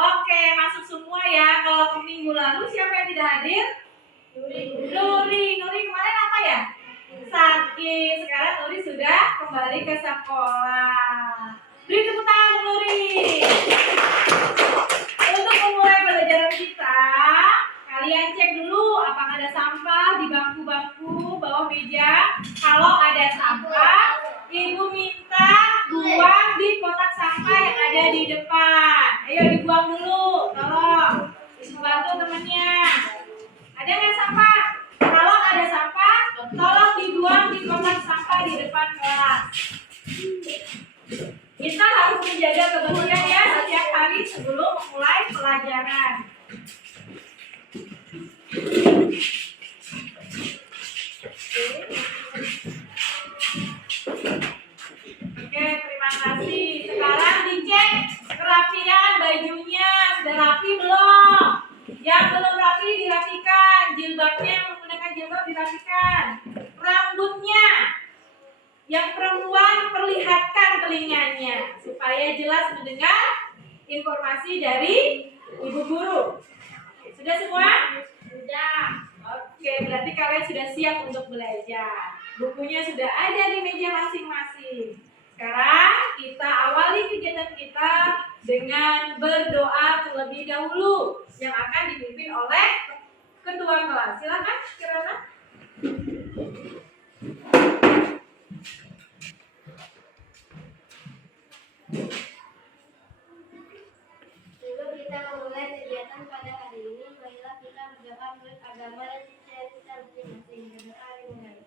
Oke, masuk semua ya. Kalau minggu lalu siapa yang tidak hadir? Nuri kemarin apa ya? Sakit. Sekarang Nuri sudah kembali ke sekolah. Beri tepuk tangan Nuri. Untuk memulai pelajaran kita, kalian cek dulu apakah ada sampah di bangku-bangku bawah meja. Kalau ada sampah, Ibu minta buang di kotak sampah yang ada di depan. Ayo dibuang dulu, tolong. Bantu temannya. Ada nggak sampah? Kalau ada sampah, tolong dibuang di kotak sampah di depan kelas. Kita harus menjaga kebersihan ya setiap hari sebelum memulai pelajaran. Oke, terima kasih. Sekarang dicek kerapian bajunya. Sudah rapi belum? Yang belum rapi dirapikan. Jilbabnya yang menggunakan jilbab dirapikan. Rambutnya. Yang perempuan perlihatkan telinganya supaya jelas mendengar informasi dari ibu guru. Sudah semua? Sudah. Oke, berarti kalian sudah siap untuk belajar. Bukunya sudah ada di meja masing-masing. Sekarang kita awali kegiatan kita dengan berdoa terlebih dahulu yang akan dipimpin oleh ketua kelas. Silakan, Kirana. Sebelum kita memulai kegiatan pada hari ini, marilah kita berdoa menurut agama dan kepercayaan kita masing-masing. Berdoa dimulai.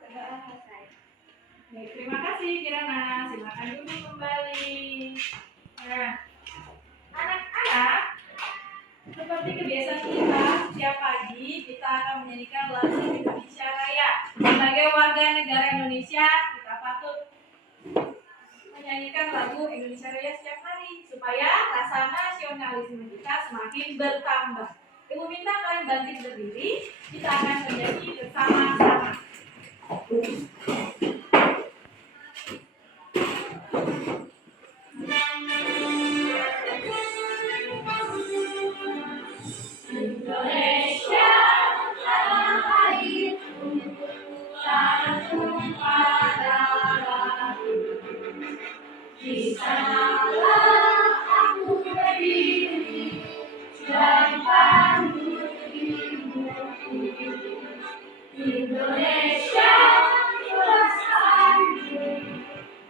Berdoa selesai. Baik, terima kasih Kirana. Silakan duduk kembali. Nah, anak-anak, seperti kebiasaan kita, setiap pagi kita akan menyanyikan lagu Indonesia Raya. Sebagai warga negara Indonesia, kita patut menyanyikan lagu Indonesia Raya setiap hari supaya rasa nasionalisme kita semakin bertambah. Ibu minta kalian bangkit berdiri, kita akan menyanyi bersama-sama. Indonesia tanah airku, tanah tumpah darahku. Di sanalah aku berdiri dan pandu ibuku. Indonesia bangsaku,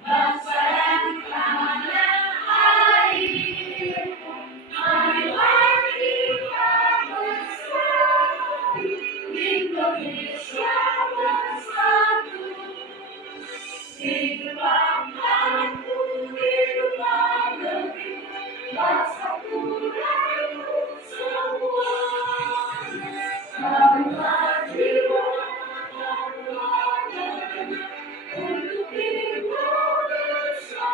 bangsa dan tanah airku. Marilah kita bersatu, Indonesia bersatu. Hiduplah tanahku, hiduplah negeri, bangsaku dan semua. Marilah jiwa dan raga untuk Indonesia.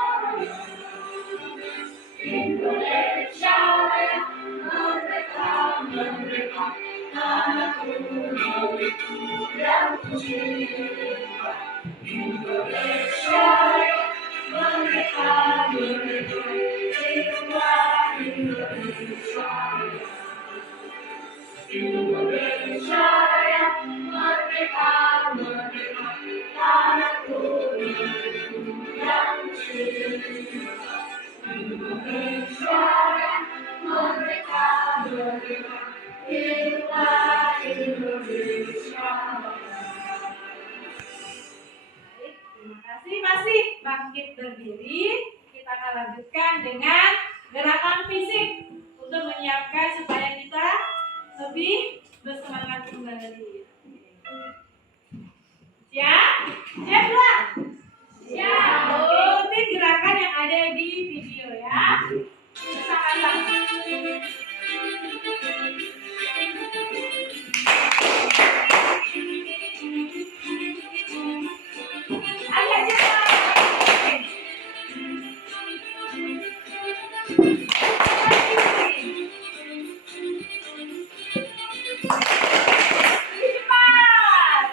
Indonesia Raya, merdeka, merdeka, tanahku, milikku dan ku cinta. Indonesia Raya, merdeka, merdeka, hiduplah Indonesia Raya. Indonesia Raya, merdeka, merdeka, tanahku, milikku dan ku cinta. Indonesia Raya, merdeka, merdeka, hiduplah Indonesia Raya. Baik, terima kasih. Masih bangkit berdiri. Kita akan lanjutkan dengan gerakan fisik untuk menyiapkan supaya kita lebih bersemangat kembali. Siap belum? Siap. Ikutin gerakan yang ada di video ya. Sama-sama. Ayo cepat. Cepat.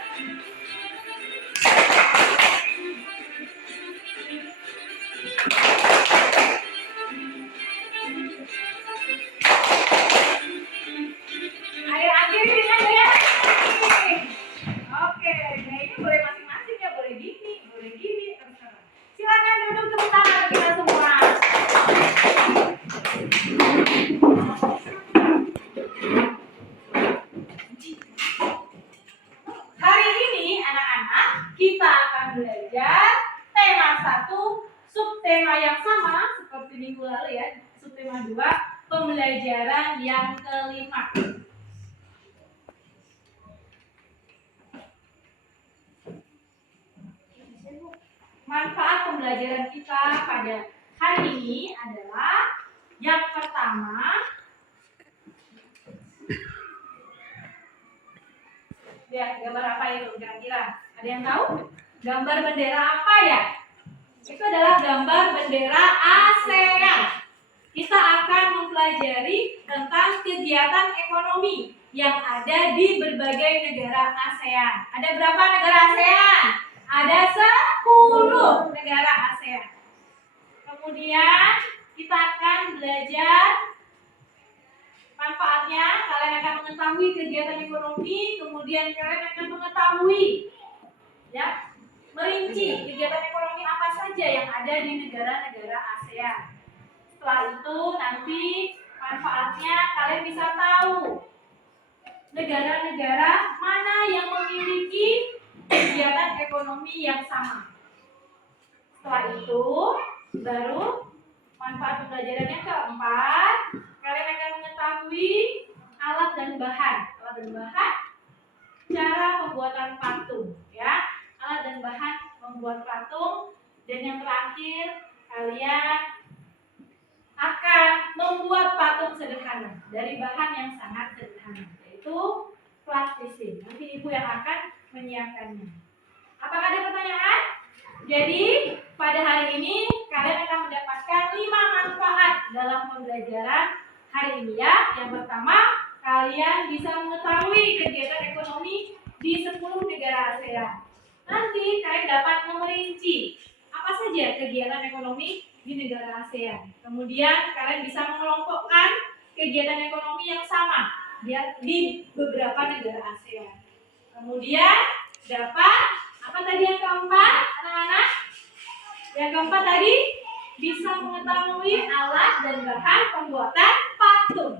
Ayo akhiri dengan gaya masing-masing. Oke, gayanya boleh masing-masing ya, boleh gini, terserah. Silakan duduk tepuk tangan kita semua. Hari ini anak-anak kita akan belajar tema 1, subtema yang sama seperti minggu lalu ya, subtema 2, pembelajaran yang kelima. Manfaat pembelajaran kita pada hari ini adalah yang pertama, lihat gambar apa itu kira-kira? Ada yang tahu? Gambar bendera apa ya? Itu adalah gambar bendera ASEAN. Kita akan mempelajari tentang kegiatan ekonomi yang ada di berbagai negara ASEAN. Ada berapa negara ASEAN? Ada 10 negara ASEAN. Kemudian kita akan belajar manfaatnya. Kalian akan mengetahui kegiatan ekonomi, kemudian kalian akan mengetahui ya, merinci kegiatan ekonomi apa saja yang ada di negara-negara ASEAN. Setelah itu nanti manfaatnya kalian bisa tahu negara-negara mana yang memiliki kegiatan ekonomi yang sama. Setelah itu baru manfaat pembelajaran yang keempat, kalian akan mengetahui alat dan bahan. Alat dan bahan, cara pembuatan patung ya. Alat dan bahan membuat patung. Dan yang terakhir, kalian akan membuat patung sederhana dari bahan yang sangat sederhana, yaitu plastisin. Nanti ibu yang akan menyiapkannya. Apakah ada pertanyaan? Jadi pada hari ini kalian akan mendapatkan 5 manfaat dalam pembelajaran hari ini ya. Yang pertama, kalian bisa mengetahui kegiatan ekonomi di 10 negara ASEAN. Nanti kalian dapat memerinci apa saja kegiatan ekonomi di negara ASEAN. Kemudian kalian bisa mengelompokkan kegiatan ekonomi yang sama di beberapa negara ASEAN. Kemudian dapat apa tadi yang keempat, anak-anak? Yang keempat tadi bisa mengetahui alat dan bahan pembuatan patung.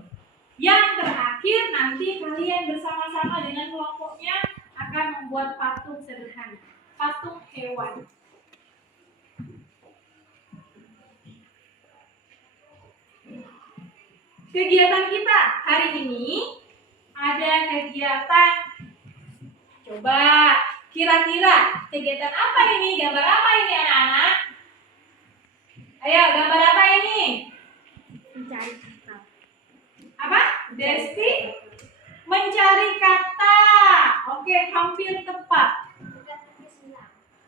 Yang terakhir nanti kalian bersama-sama dengan kelompoknya akan membuat patung sederhana, patung hewan. Kegiatan kita hari ini ada kegiatan, coba kira-kira kegiatan apa ini? Gambar apa ini anak-anak? Ayo, gambar apa ini? Mencari kata. Apa? Desti mencari kata. Oke, hampir tepat.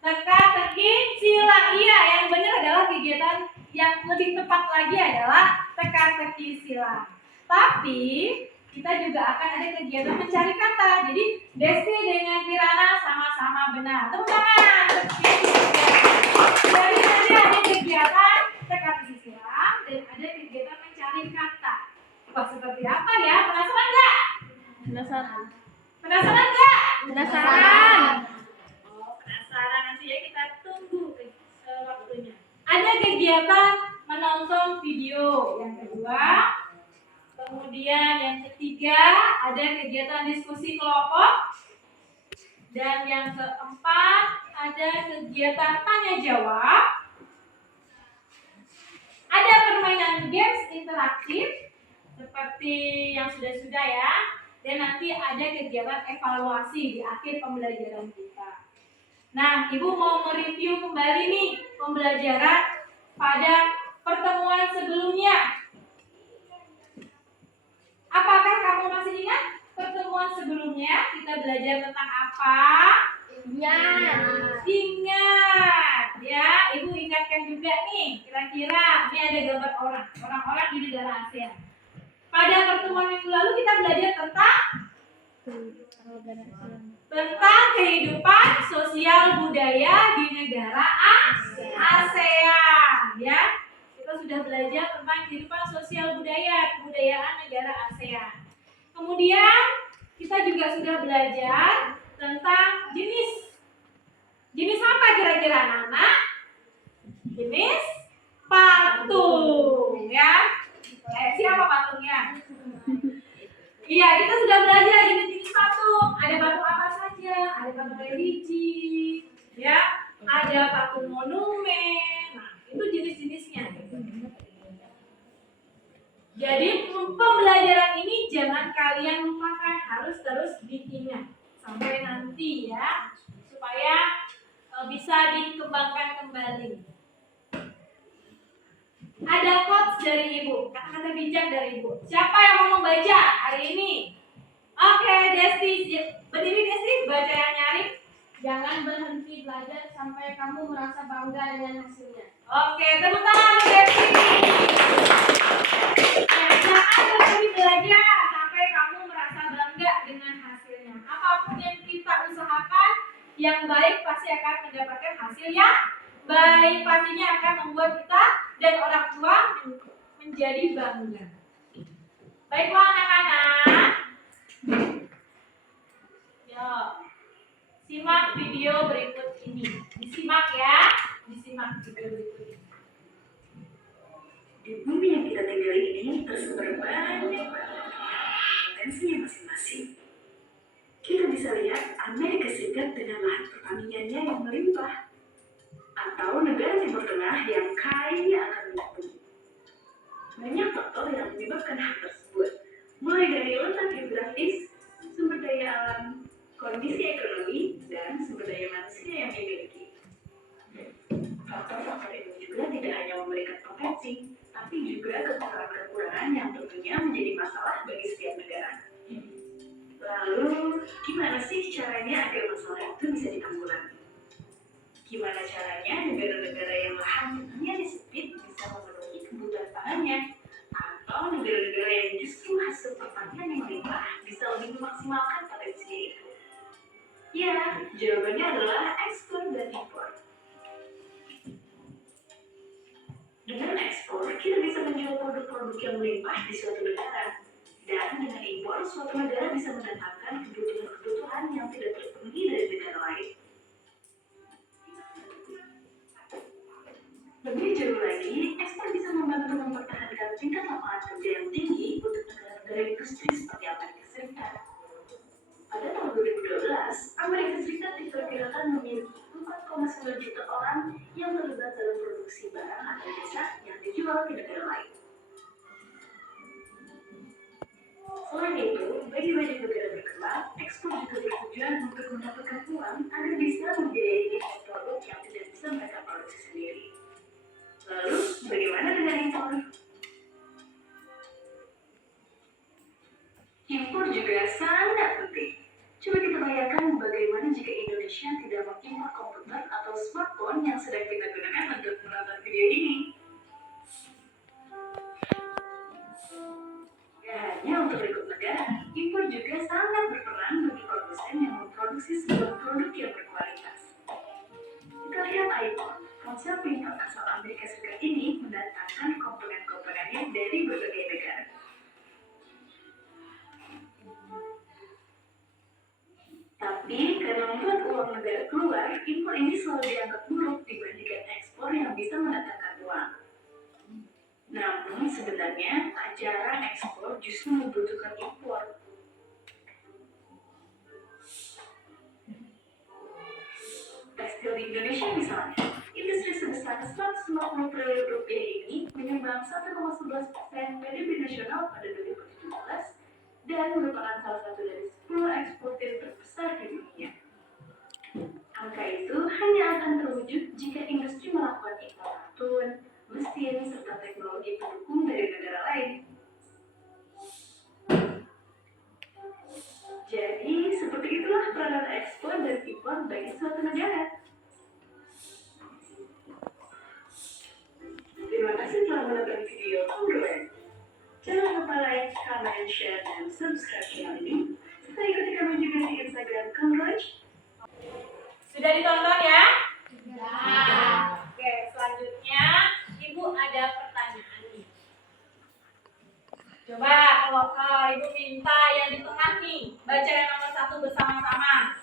Teka-teki silang. Iya, yang benar adalah kegiatan yang lebih tepat lagi adalah teka-teki silang. Tapi kita juga akan ada kegiatan mencari kata. Jadi Desti dengan Kirana sama-sama benar. Tepuk tangan. Jadi nanti ada kegiatan teka-teki silang dan ada kegiatan mencari kata. Wah, seperti apa ya? Penasaran nggak? Penasaran. Penasaran nggak? Penasaran. Oh, penasaran. Nanti ya kita tunggu waktunya. Ada kegiatan menonton video. Yang kedua, kemudian yang ketiga ada kegiatan diskusi kelompok. Dan yang keempat ada kegiatan tanya jawab. Ada permainan games interaktif seperti yang sudah-sudah ya. Dan nanti ada kegiatan evaluasi di akhir pembelajaran kita. Nah, Ibu mau mereview kembali nih pembelajaran pada pertemuan sebelumnya. Apakah kamu masih ingat pertemuan sebelumnya kita belajar tentang apa? Ingat ya, Ibu ingatkan juga nih, kira-kira ini ada gambar orang-orang di negara ASEAN. Pada pertemuan yang lalu kita belajar tentang kehidupan sosial budaya di negara ASEAN ya. Kita sudah belajar tentang kehidupan sosial budaya, kebudayaan negara ASEAN. Kemudian kita juga sudah belajar tentang jenis apa kira-kira anak-anak? Jenis patung ya. Siapa patungnya? Iya, kita sudah belajar jenis-jenis patung. Ada patung apa saja? Ada patung religi, ya. Ada patung monumen. Nah, itu jenis-jenisnya. Jadi pembelajaran ini jangan kalian lupakan, harus terus diingat sampai nanti ya, supaya bisa dikembangkan kembali. Ada quotes dari Ibu, kata-kata bijak dari Ibu. Siapa yang mau membaca hari ini? Oke, Desti, berdiri Desti, baca yang nyari. Jangan berhenti belajar sampai kamu merasa bangga dengan hasilnya. Oke, tepuk tangan Desti. Ya, jangan berhenti belajar sampai kamu merasa bangga dengan hasilnya. Apapun yang kita usahakan, yang baik pasti akan mendapatkan hasil yang baik. Pastinya akan membuat kita dan orang tua menjadi bangga. Baiklah anak-anak. Yuk, simak video berikut ini. Disimak ya, disimak video berikut ini. Di bumi yang kita tinggali ini tersebar banyak potensinya masing-masing. Kita bisa lihat Amerika Serikat dengan lahan pertaniannya yang melimpah, atau negara Timur Tengah yang kaya akan minyak bumi. Banyak faktor yang menyebabkan hal tersebut, mulai dari letak geografis, sumber daya alam, kondisi ekonomi, dan sumber daya manusia yang dimiliki. Faktor-faktor ini juga tidak hanya memberikan potensi, tapi juga kekurangan-kekurangan yang tentunya menjadi masalah bagi setiap negara. Lalu, gimana sih caranya agar masalah itu bisa ditanggulangi? Gimana caranya negara-negara yang lahan tanahnya disempit bisa memenuhi kebutuhan pangannya? Atau negara-negara yang justru hasil pertanian yang melimpah bisa lebih memaksimalkan potensinya itu? Ya, jawabannya adalah ekspor dan impor. Dengan ekspor, kita bisa menjual produk-produk yang melimpah di suatu negara. Dan dengan impor, suatu negara bisa mendatangkan kebutuhan-kebutuhan yang tidak terpenuhi dari negara lain. Lebih jauh lagi, ekspor bisa membantu mempertahankan tingkat lapangan kerja yang tinggi untuk negara-negara industri seperti Amerika Serikat. Pada tahun 2012, Amerika Serikat diperkirakan memiliki 4,9 juta orang yang terlibat dalam produksi barang atau jasa yang dijual ke negara lain. Selain itu, bagi banyak negara berkembang, ekspor juga bertujuan untuk mendapatkan uang agar bisa membiayai impor produk yang tidak bisa mereka produksi sendiri. Lalu, bagaimana dengan impor? Impor juga sangat penting. Coba kita bayangkan bagaimana jika Indonesia tidak mengimpor komputer atau smartphone yang sedang kita gunakan untuk menonton video ini. Gak hanya untuk berikut negara, impor juga sangat berperan bagi produsen yang memproduksi sebuah produk yang berkualitas. Kita lihat iPhone, ponsel pintar asal Amerika Serikat ini mendatangkan komponen-komponennya dari berbagai negara. Tapi karena membuat uang negara keluar, impor ini selalu dianggap buruk dibandingkan ekspor yang bisa mendatangkan uang. Namun sebenarnya tak jarang ekspor justru membutuhkan impor. Tekstil di Indonesia misalnya, industri sebesar 150 triliun rupiah ini menyumbang 1,11% PDB nasional pada 2017 dan merupakan salah satu dari 10 eksportir terbesar di dunia. Angka itu akan terwujud jika industri melakukan impor kartun, mesin, serta teknologi pendukung dari negara lain. Jadi, seperti itulah peranan ekspor dan impor bagi suatu negara. Terima kasih telah menonton video Congruent. Jangan lupa like, comment, share, dan subscribe channel ini. Serta ikuti kami juga di Instagram Congruent. Sudah ditonton ya? Ya. Oke, selanjutnya Ibu ada pertanyaan nih. Coba kalau Ibu minta yang di tengah nih, baca yang nomor 1 bersama-sama.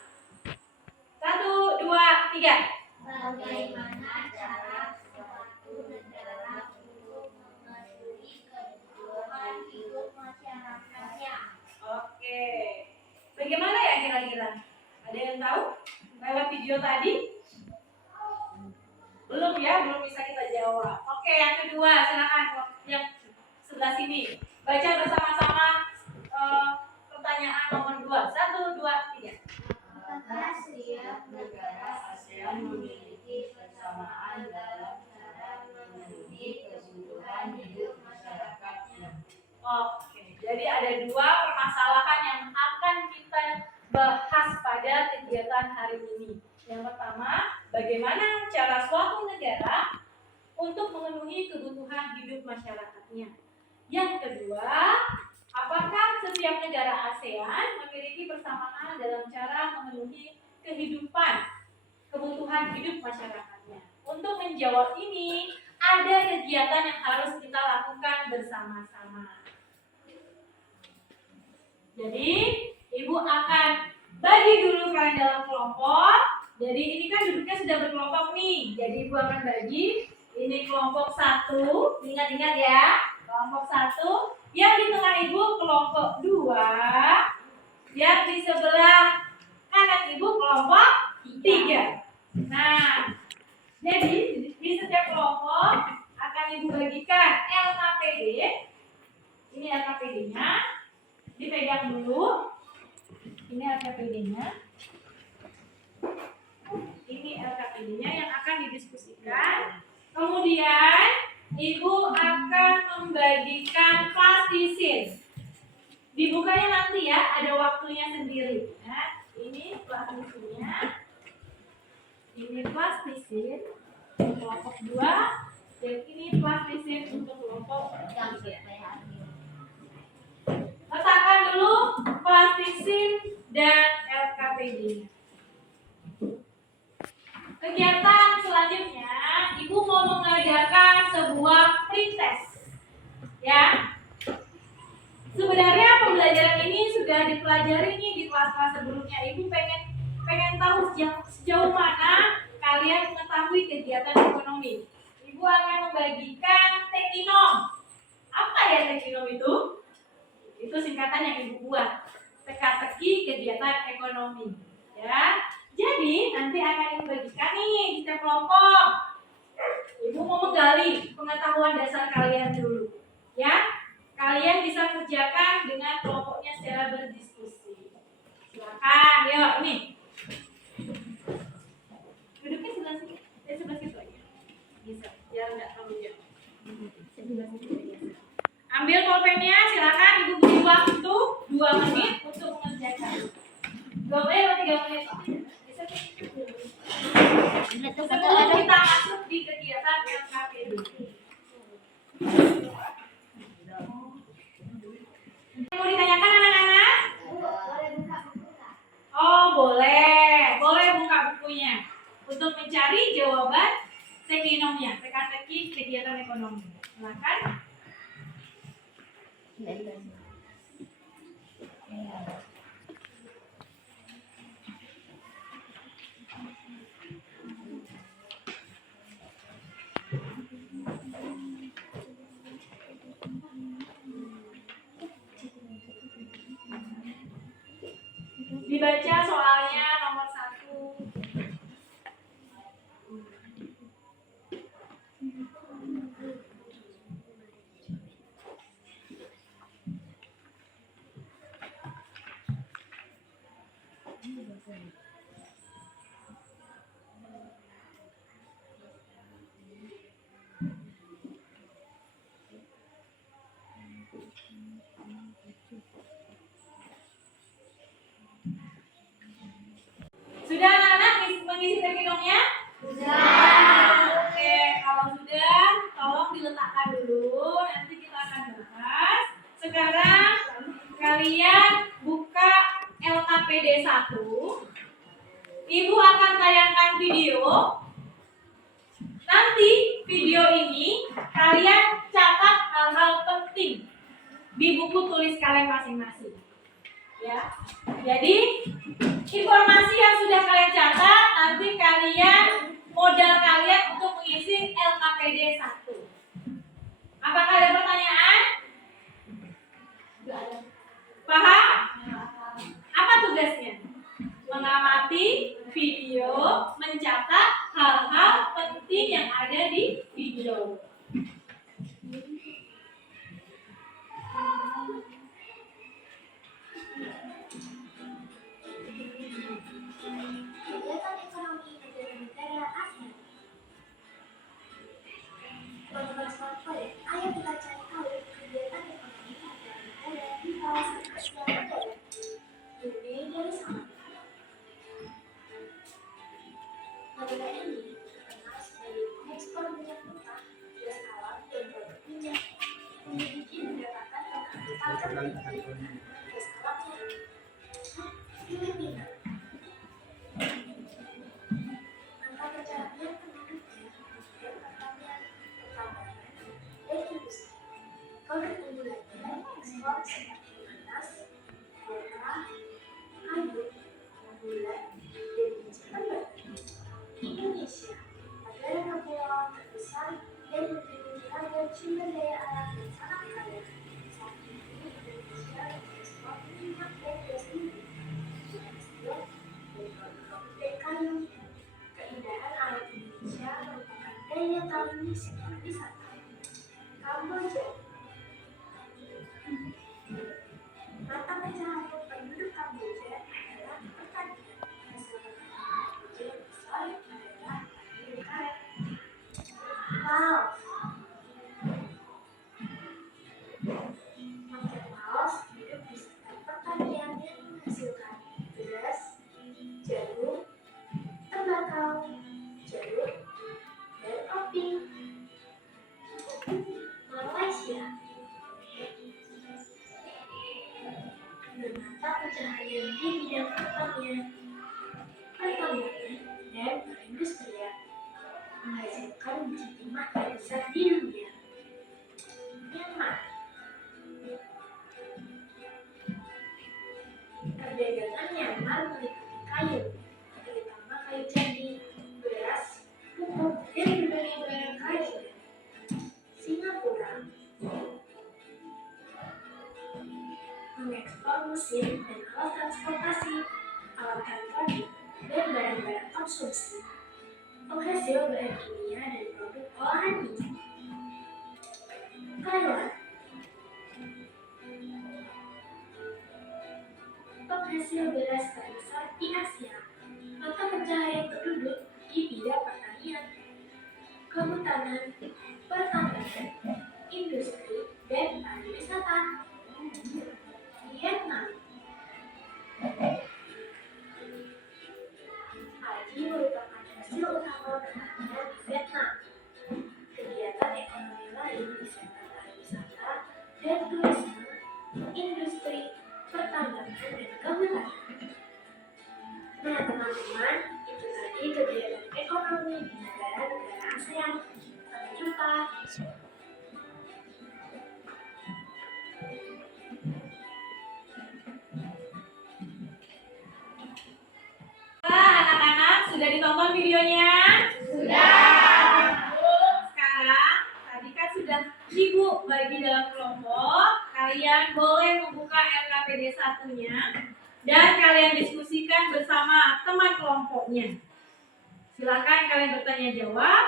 1, 2, 3. Bagaimana cara suatu negara untuk memenuhi kebutuhan hidup masyarakatnya? Oke. Bagaimana ya kira-kira? Ada yang tahu? Lewat video tadi? Belum ya, belum bisa kita jawab. Oke, yang kedua, silakan yang sebelah sini. Baca bersama-sama pertanyaan nomor 2. 1, 2, 3. Apakah setiap negara ASEAN memiliki persamaan dalam cara memenuhi kebutuhan hidup masyarakatnya? Oke, jadi ada 2 permasalahan yang akan kita bahas pada kegiatan hari ini. Yang pertama, bagaimana cara suatu negara untuk memenuhi kebutuhan hidup masyarakatnya. Yang kedua, apakah setiap negara ASEAN memiliki persamaan dalam cara memenuhi kebutuhan hidup masyarakatnya. Untuk menjawab ini, ada kegiatan yang harus kita lakukan bersama-sama. Jadi, Ibu akan bagi dulu kalian dalam kelompok. Jadi ini kan duduknya sudah berkelompok nih. Jadi Ibu akan bagi. Ini kelompok 1. Ingat-ingat ya. Kelompok 1. Yang di tengah Ibu kelompok 2. Yang di sebelah kanan Ibu kelompok 3. Nah, jadi di setiap kelompok akan Ibu bagikan LKPD. Ini LKPD-nya. Dipegang dulu. Ini LKPD-nya. Ini LKPD-nya yang akan didiskusikan. Kemudian Ibu akan membagikan plastisin. Dibukanya nanti ya, ada waktunya sendiri. Nah, ini plastisinnya. Ini plastisin untuk kelompok 2 dan ini plastisin untuk kelompok 3. Letakkan dulu plastisin dan LKPD. Kegiatan selanjutnya, Ibu mau mengajarkan sebuah pretest. Ya. Sebenarnya pembelajaran ini sudah dipelajari nih di kelas-kelas sebelumnya. Ibu pengen tahu sejauh mana kalian mengetahui kegiatan ekonomi. Ibu akan membagikan tekinom. Apa ya tekinom itu? Itu singkatan yang Ibu buat. Teka-teki kegiatan ekonomi. Ya. Jadi nanti akan Ibu bagikan nih di setiap kelompok. Ibu mau menggali pengetahuan dasar kalian dulu. Ya. Kalian bisa kerjakan dengan kelompoknya secara berdiskusi. Silakan, yuk ini. Duduknya sebelah sini, sebelah situ aja. Bisa, biar nggak terlalu jauh. Sebelah situ aja. Ambil pulpennya, silakan Ibu beri waktu 2 menit untuk mengerjakan. 2 menit atau 3 menit? Bisa. Sebelum kita masuk di kegiatan LKPD. Mau ditanyakan anak-anak? Boleh buka buku nggak? Oh boleh buka bukunya untuk mencari jawaban tekinomnya, teka-teki kegiatan ekonomi. Silakan. Dibaca soalnya nomor 1. sudah, tolong diletakkan dulu, nanti kita akan bahas. Sekarang kalian buka LKPD 1. Ibu akan tayangkan video. Nanti video ini kalian catat hal-hal penting di buku tulis kalian masing-masing. Ya. Jadi informasi yang sudah kalian catat nanti modal kalian untuk mengisi LKPD 1. Apakah ada pertanyaan? Paham? Apa tugasnya? Mengamati video, mencatat hal-hal penting yang ada di video. Kegiatan ekonomi negara-negara ASEAN. Teman-teman smartphone, ayo kita cari tahu kegiatan ekonomi negara-negara di kawasan Asia Tenggara. Mulai dari sana. Negara ini terkenal sebagai pengekspor minyak mentah, gas alam, dan produk minyak. Memiliki pendapatan per kapita tertinggi gas alamnya. Filipina. Angka pencarian penduduknya dan pertanian, pertambangan, dan industri. Produk unggulannya ekspor seperti emas, kota, kayu, gula, dan biji tambang. Indonesia, negara kepulauan terbesar dan memiliki ragam sumber daya alam yang sangat kaya. Saat ini Indonesia mengekspor minyak dan gas bumi, tekstil, dan produk dari kayu. Keindahan alam Indonesia merupakan daya tarik sektor wisata. Kamboja, mata pencaharian penduduk Kamboja adalah pertanian. Hasil pertanian Kamboja yang besar adalah kayu karet. Laos, rakyat Laos hidup di sektor pertanian yang menghasilkan beras, jagung, tembakau, jeruk, dan kopi. Malaysia, bermata pencaharian di bidang pertanian, dan perindustrian, menghasilkan biji timah terbesar di dunia. Myanmar, perdagangan Myanmar meliputi kayu, terutama kayu jati, beras, pupuk, dan berbagai barang kerajinan. Singapura mengekspor mesin dan alat transportasi, alat elektronik, dan barang-barang konsumsi. Penghasil bahan kimia dan produk olahan minyak. Thailand, penghasil beras terbesar di Asia. Mata pencaharian penduduk di bidang pertanian, kehutanan, pertambangan, industri, dan pariwisata. Vietnam, haji merupakan hasil utama pertanian di Vietnam. Kegiatan ekonomi lain di sektor pariwisata dan turisme, industri, pertambangan, dan kehutanan. Nah teman-teman, itu tadi kegiatan ekonomi di negara-negara ASEAN. Sampai jumpa. Anak-anak sudah ditonton videonya? Sudah. Sekarang tadi kan sudah Ibu bagi dalam kelompok. Kalian boleh membuka LKPD 1-nya dan kalian diskusikan bersama teman kelompoknya. Silakan kalian bertanya jawab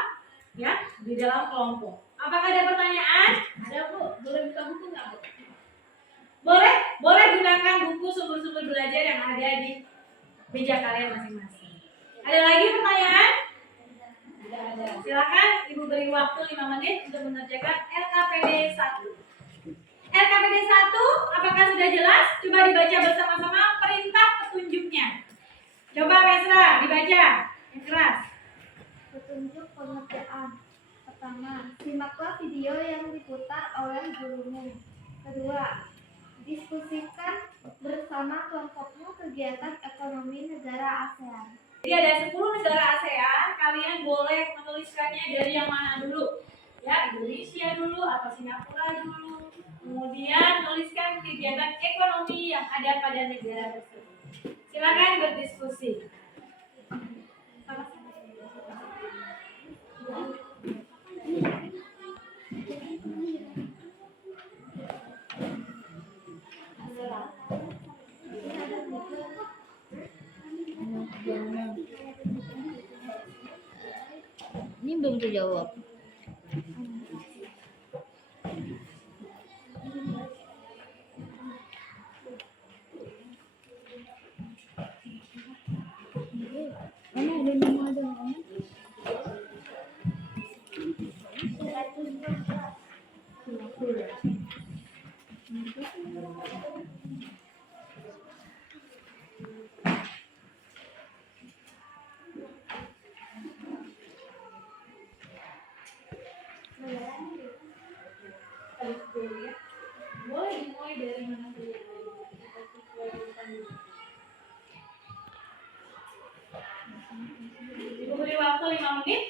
ya di dalam kelompok. Apakah ada pertanyaan? Ada Bu. Boleh buka buku nggak Bu? Boleh. Boleh gunakan buku sumber-sumber belajar yang ada di meja kalian masing-masing. Ada lagi pertanyaan? Ada. Silakan Ibu beri waktu 5 menit untuk mengerjakan LKPD 1. LKPD 1, apakah sudah jelas? Coba dibaca bersama-sama perintah petunjuknya. Coba Mesra dibaca yang keras. Petunjuk pengerjaan. Pertama, simaklah video yang diputar oleh gurumu. Kedua, diskusikan bersama kelompokmu kegiatan ekonomi negara ASEAN. Jadi ada 10 negara ASEAN, kalian boleh menuliskannya dari yang mana dulu? Ya, Indonesia dulu atau Singapura dulu. Kemudian tuliskan kegiatan ekonomi yang ada pada negara tersebut. Silakan berdiskusi. Ini belum terjawab. Mana ada nama ada nama? Boleh dimulai dari mana dulu? Ibu beri waktu 5 menit.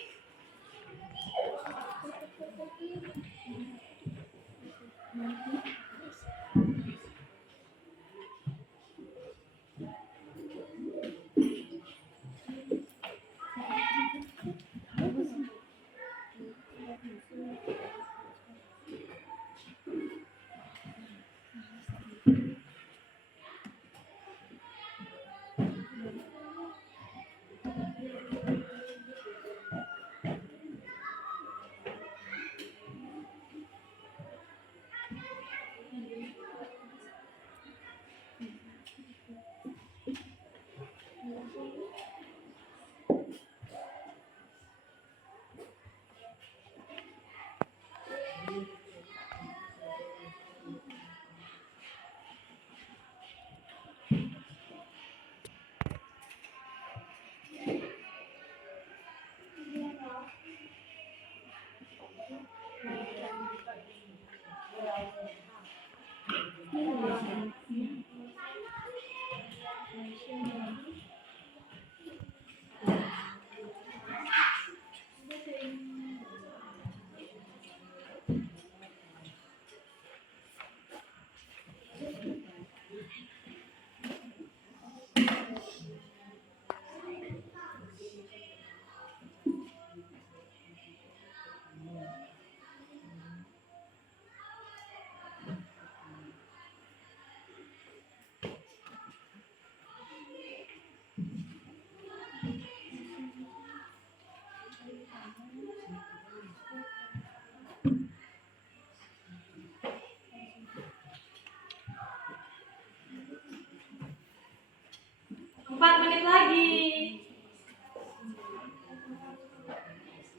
Empat menit lagi.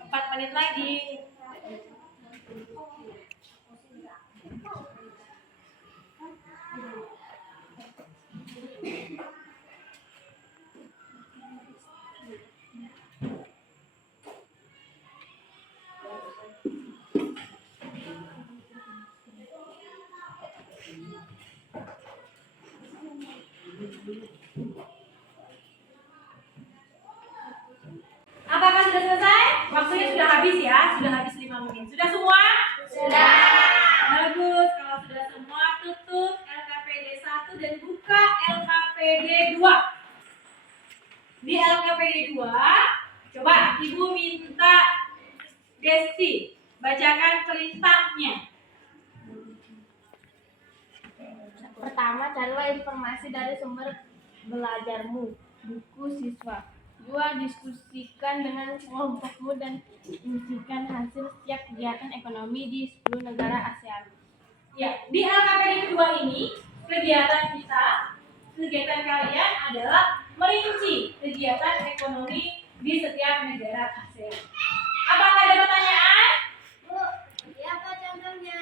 4 menit lagi. Apakah sudah selesai? Waktunya sudah habis ya, sudah habis 5 menit. Sudah semua? Sudah. Bagus, kalau sudah semua tutup LKPD 1 dan buka LKPD 2. Di LKPD 2, coba Ibu minta Desti bacakan perintahnya. Pertama, carilah informasi dari sumber belajarmu, buku siswa. 2. Diskusikan dengan kelompokmu dan isikan hasil setiap kegiatan ekonomi di 10 negara ASEAN. Ya, di LKPD 2 ini kegiatan kalian adalah merinci kegiatan ekonomi di setiap negara ASEAN. Apakah ada pertanyaan? Bu, apa contohnya?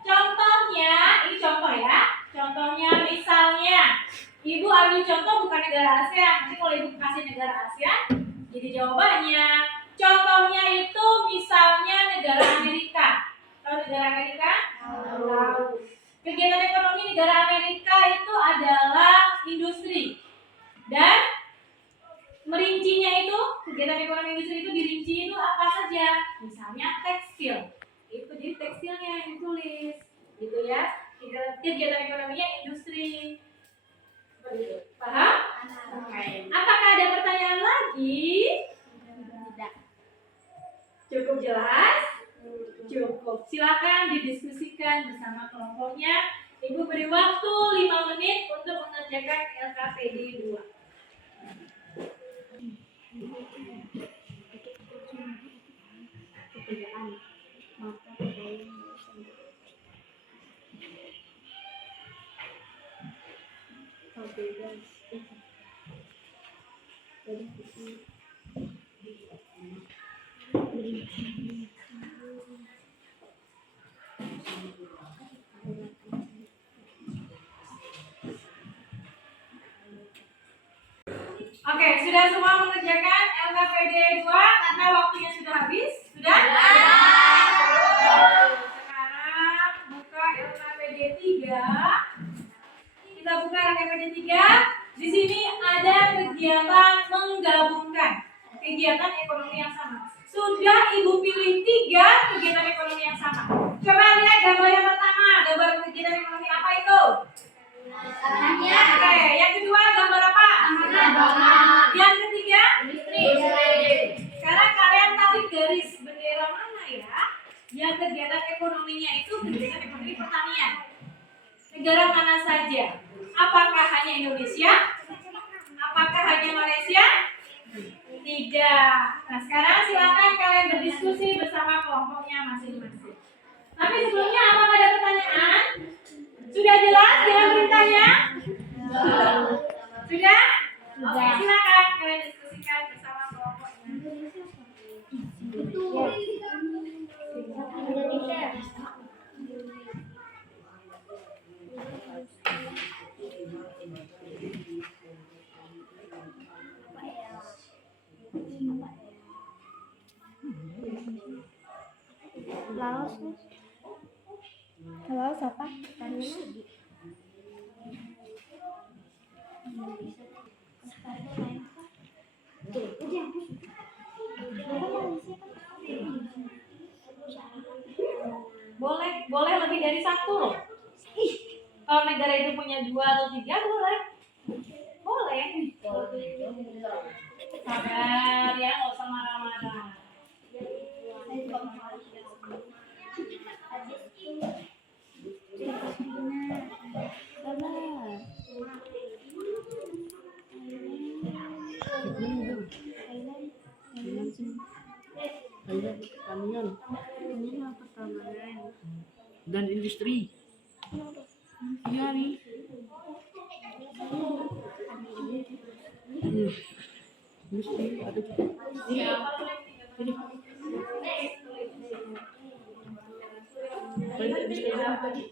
Contohnya, ini contoh ya. Contohnya misalnya, Ibu ambil contoh bukan negara ASEAN. Nanti kalau Ibu kasih negara ASEAN, jadi jawabannya Contohnya itu misalnya negara Amerika. Tahu negara Amerika? Tahu. Kegiatan ekonomi negara Amerika itu adalah industri. Dan merincinya itu, kegiatan ekonomi industri itu dirinci itu apa saja? Misalnya tekstil. Itu jadi tekstilnya yang ditulis. Gitu ya. Kegiatan ekonominya industri. Seperti itu. Paham? Apakah ada pertanyaan lagi? Tidak. Cukup jelas? Cukup. Silakan didiskusikan bersama kelompoknya. Ibu beri waktu 5 menit untuk mengerjakan LKPD 2. Oke, sudah semua mengerjakan LKPD 2 karena waktunya sudah habis? Sudah? Sekarang buka LKPD 3. Kita buka LKPD 3. Di sini ada kegiatan menggabungkan kegiatan ekonomi yang sama. Sudah Ibu pilih 3 kegiatan ekonomi yang sama. Coba lihat gambar yang pertama, gambar kegiatan ekonomi apa itu? Oke, yang kedua gambar apa? Yang ketiga? Sekarang kalian tarik garis bendera mana ya? Yang kegiatan ekonominya itu kegiatan ekonomi pertanian. Negara mana saja? Apakah hanya Indonesia? Apakah hanya Malaysia? Tidak. Nah, sekarang silakan kalian berdiskusi bersama kelompoknya masing-masing. Tapi sebelumnya apakah ada pertanyaan? Sudah jelas dengan beritanya? Sudah? Oke, silakan kalian diskusikan bersama kelompoknya. Laos apa? Boleh lebih dari 1 loh. Kalau negara itu punya 2 atau 3 boleh. Boleh. Sabar ya, nggak usah marah-marah. Pertanian dan industri. Iya nih. Industri ada juga. Banyak industri apa tadi?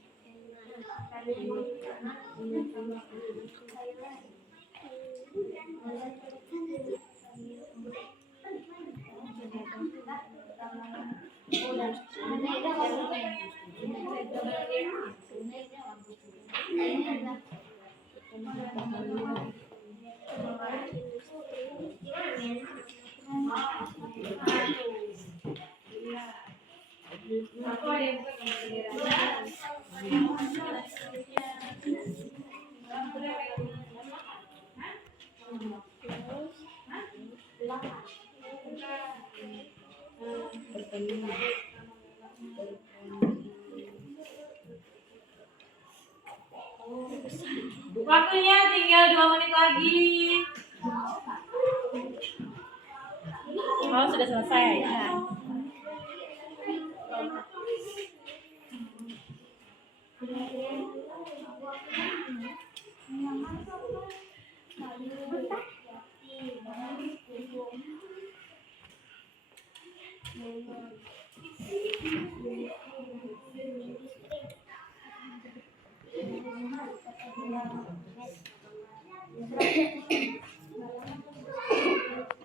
Waktunya tinggal 2 menit lagi. Oh, sudah selesai. Ya.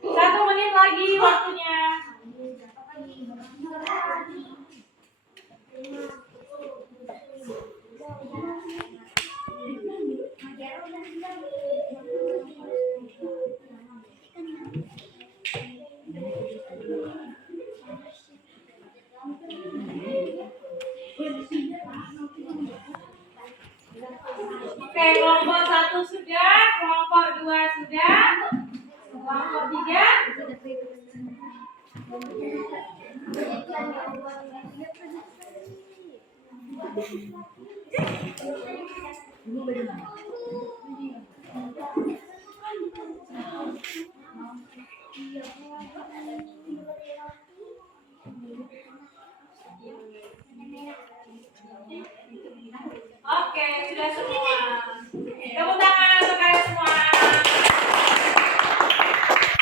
Satu menit lagi waktunya. Oke, kelompok 1 sudah, kelompok 2 sudah, kelompok 3. Oke, sudah semua. Tepuk tangan untuk kalian semua.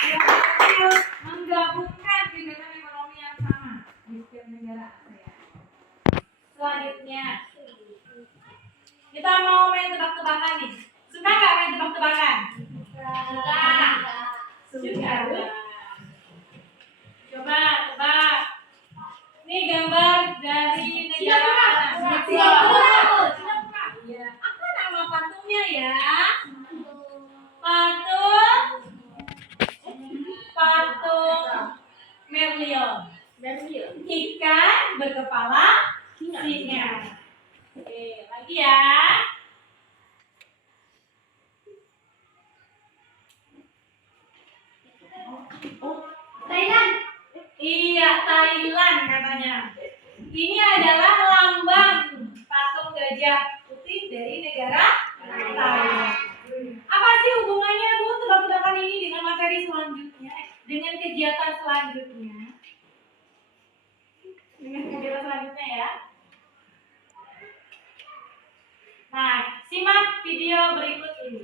Yang berhasil menggabungkan kegiatan ekonomi yang sama di setiap negara ASEAN. Selanjutnya, kita mau main tebak-tebakan nih. Suka nggak main tebak-tebakan? Suka. Coba tebak. Ini gambar dari negara mana? Singapura. Iya. Apa nama patungnya ya? Patung Merlion. Ikan berkepala singa. Oke, lagi ya. Thailand. Iya, Thailand katanya. Ini adalah lambang patung gajah putih dari negara Thailand. Apa sih hubungannya Bu tebak-tebakan ini dengan materi selanjutnya? Dengan kegiatan selanjutnya? Dengan kegiatan selanjutnya ya. Nah, simak video berikut ini.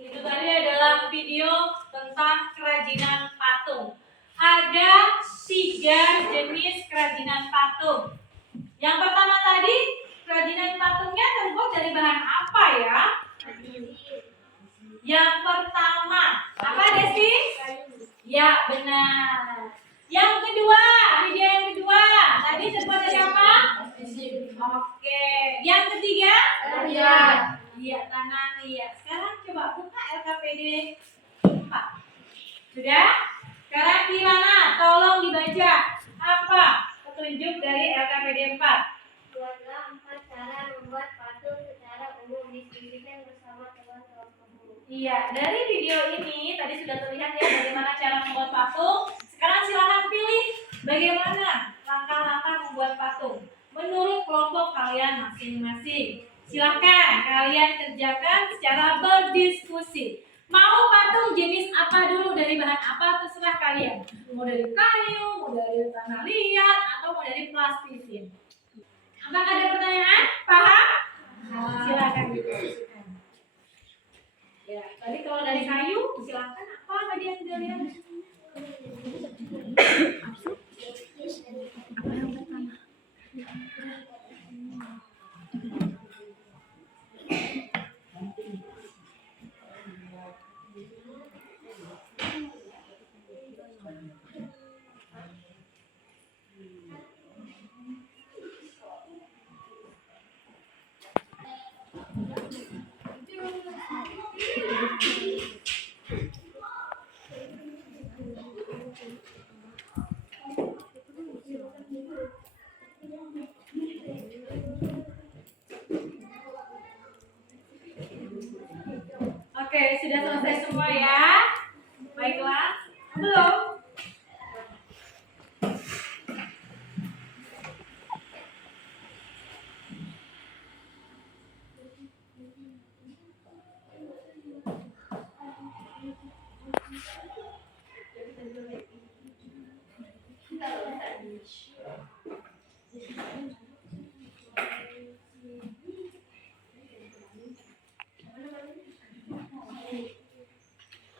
Itu tadi adalah video tentang kerajinan patung. Ada 3 jenis kerajinan patung. Yang pertama tadi, kerajinan patungnya terbuat dari bahan apa ya? Yang pertama, apa Desi? Ya, benar. Yang kedua, video yang kedua, tadi terbuat dari apa? Oke. Yang ketiga? Iya, tangan liat. Sekarang coba buka LKPD 4. Sudah? Sekarang gimana? Tolong membaca. Apa petunjuk dari LKPD 4? Buatlah 4 cara membuat patung secara umum. Diskusikan bersama teman-temanmu. Iya, dari video ini tadi sudah terlihat ya bagaimana cara membuat patung. Sekarang silakan pilih bagaimana langkah-langkah membuat patung menurut kelompok kalian masing-masing. Silakan kalian kerjakan secara berdiskusi. Mau patung jenis apa dulu, dari bahan apa terserah kalian. Mau dari kayu, mau dari tanah liat, atau mau dari plastisin. Apakah ada pertanyaan? Paham? Silakan diskusikan. Ya, tadi kalau dari kayu, silakan apa tadi yang kalian? Oke, sudah selesai semua ya. Baiklah, belum?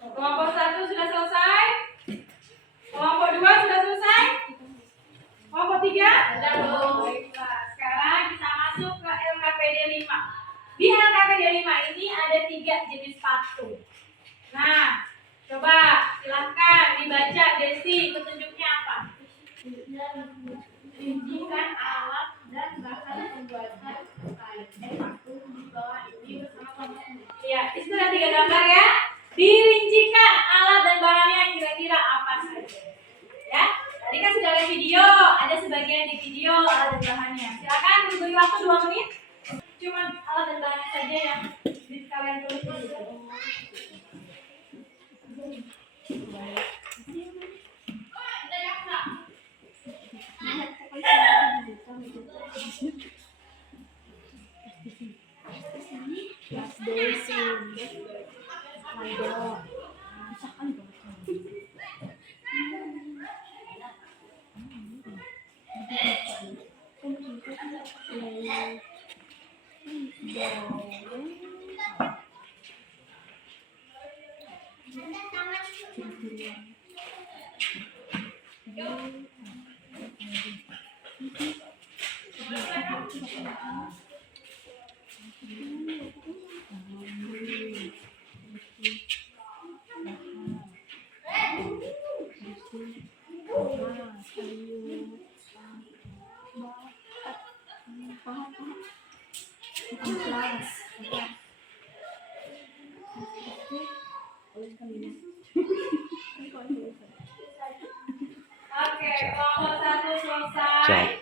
Kelompok 1 sudah selesai? Kelompok 2 sudah selesai? Kelompok 3? Sudah belum. Baiklah, sekarang kita masuk ke LKPD 5. Di LKPD 5 ini ada 3 jenis patung. Nah, coba silahkan dibaca Desi, petunjuknya apa? Rincikan alat dan bahan pembuatan patung di bawah ini bersama teman-teman. Iya, di situ ada 3 gambar ya. Dirincikan alat dan bahannya kira-kira apa saja. Ya, tadi kan sudah lihat video, ada sebagian di video alat dan bahannya. Silakan beri waktu 2 menit. Cuma alat dan bahannya saja yang kalian tulis di situ. Oke, kelompok 1 selesai.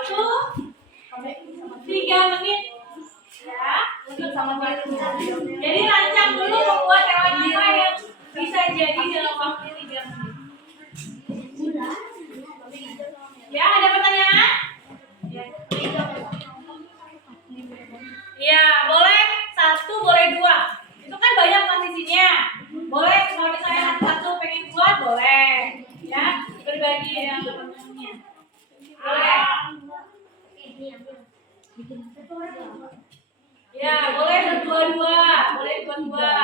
waktu 3 menit ya untuk membuatnya. Jadi rancang dulu membuat hewan apa yang bisa jadi dalam waktu 3 menit. Ya, ada pertanyaan? Ya, boleh 1, boleh 2. Itu kan banyak posisinya. Boleh kalau misalnya satu pengen buat boleh. Ya, berbagi dengan teman-temannya. Boleh. Ya, boleh berdua-dua, boleh buat-dua.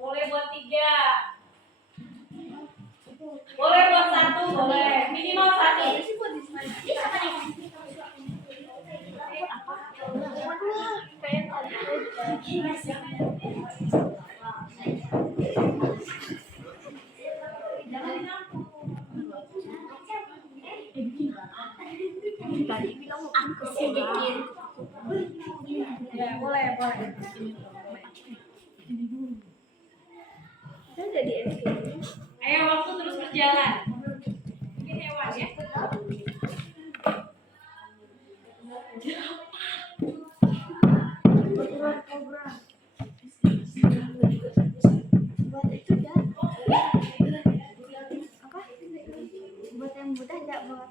Boleh buat 3. Boleh buat 1, boleh. Minimal 1. Ya, boleh, boleh. Ayo waktu terus berjalan. Mungkin hewan ya. Buat yang mudah enggak buat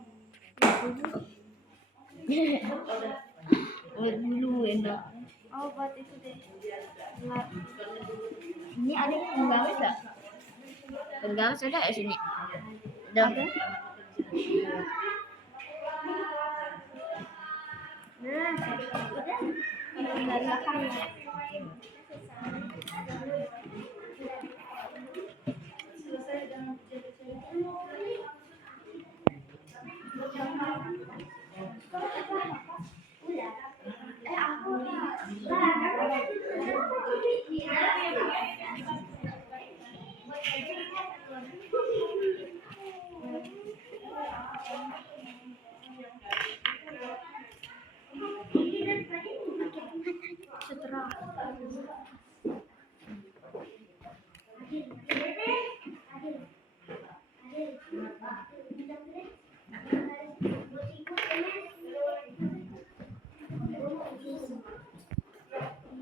Dulu enak. oh buat itu deh. Ini ada penggaris nggak? Penggaris ada di sini. Ada. Dari belakang ya.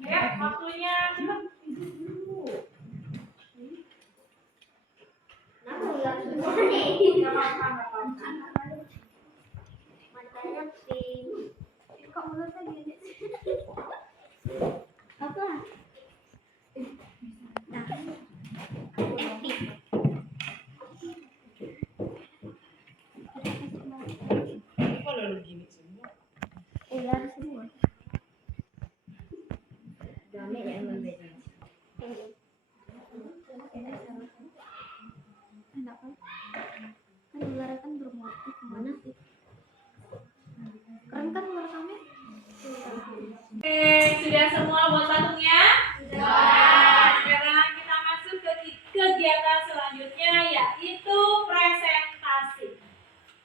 Ya, waktunya cepat. Enggak apa-apa, enggak apa-apa. Matanya pink. Kok mulutnya gini sih? Apa? Kalau lu gini semua. Iya semua. Rame ya membeda. Enak kan? Kan ular kan bermotif mana sih? Keren kan ular kami? Oke, sudah semua buat patungnya? Sudah. Sekarang kita masuk ke kegiatan selanjutnya yaitu presentasi.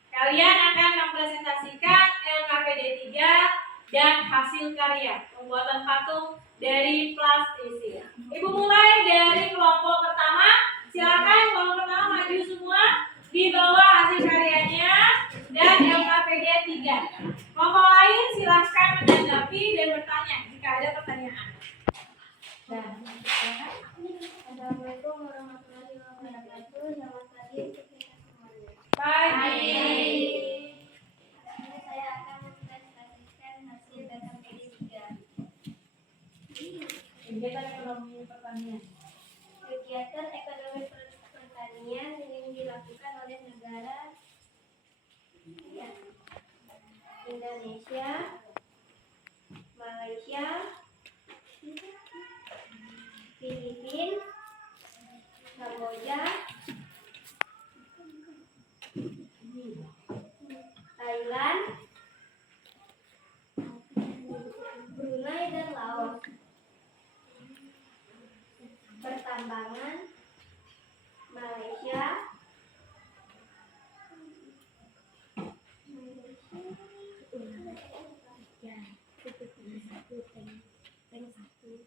Kalian akan mempresentasikan LKPD 3 dan hasil karya pembuatan patung dari plastisir. Ibu mulai dari kelompok pertama. Silakan kelompok pertama maju semua, dibawa hasil karyanya dan LKPD 3. Kelompok lain silakan menanggapi dan bertanya jika ada pertanyaan. Dan silakan. Assalamualaikum warahmatullahi wabarakatuh. Selamat pagi untuk kita semuanya. Pagi. Saya akan mempresentasikan hasil LKPD 3. Kegiatan ekonomi pertanian. Kegiatan ekonomi pertanian yang dilakukan oleh negara Indonesia, Malaysia, Filipina, Kamboja, Thailand, Brunei dan Laos. Pertambangan Malaysia,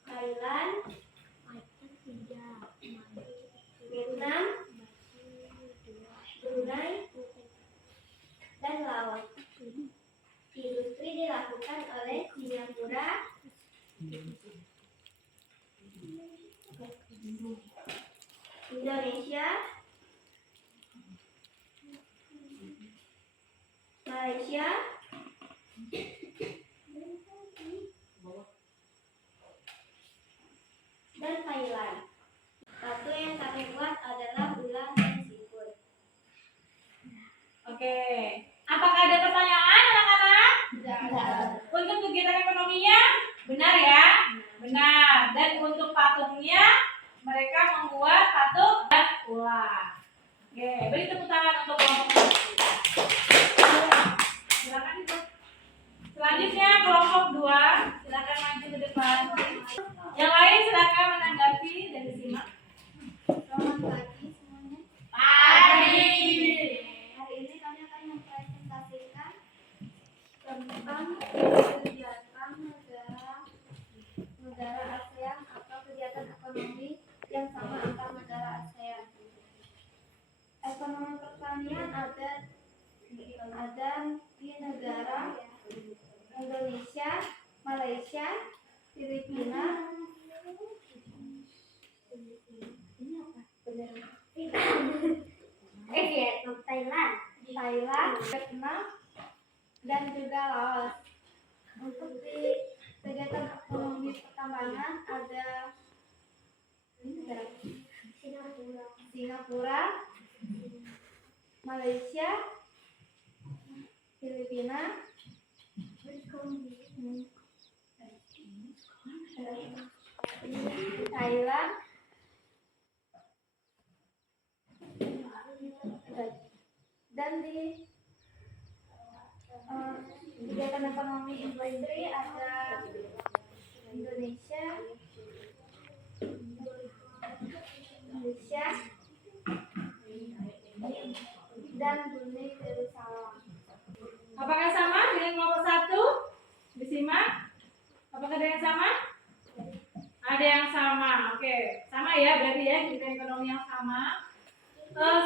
Thailand, Vietnam, Brunei, dan Laos. Industri dilakukan oleh Singapura, Indonesia, Malaysia, dan Thailand. Satu yang kami buat adalah ulang dan siput. Oke. Apakah ada pertanyaan anak-anak? Tidak. Untuk kegiatan ekonominya benar ya? Benar. Dan untuk patungnya mereka membuat patung dan ular. Oke, beri tepuk tangan untuk kelompok. Silakan itu. Selanjutnya kelompok 2, silakan maju ke depan. Yang lain silakan menanggapi dan disimak. Selamat pagi semuanya. Pagi. Hari ini kami akan mempresentasikan tentang kegiatan negara ASEAN atau kegiatan ekonomi yang sama antar negara ASEAN. Ekonomi pertanian ada di negara Indonesia, Malaysia, Filipina, Thailand, Vietnam, dan juga Laos. Untuk di kegiatan ekonomi pertambangan ada Singapura, Malaysia, Filipina, Thailand, dan di kegiatan ekonomi industri ada Indonesia, dan Brunei Darussalam. Apakah sama dengan kelompok 1? Disimak. Apakah ada yang sama? Ada yang sama. Oke, sama ya berarti ya kita ekonomi yang sama.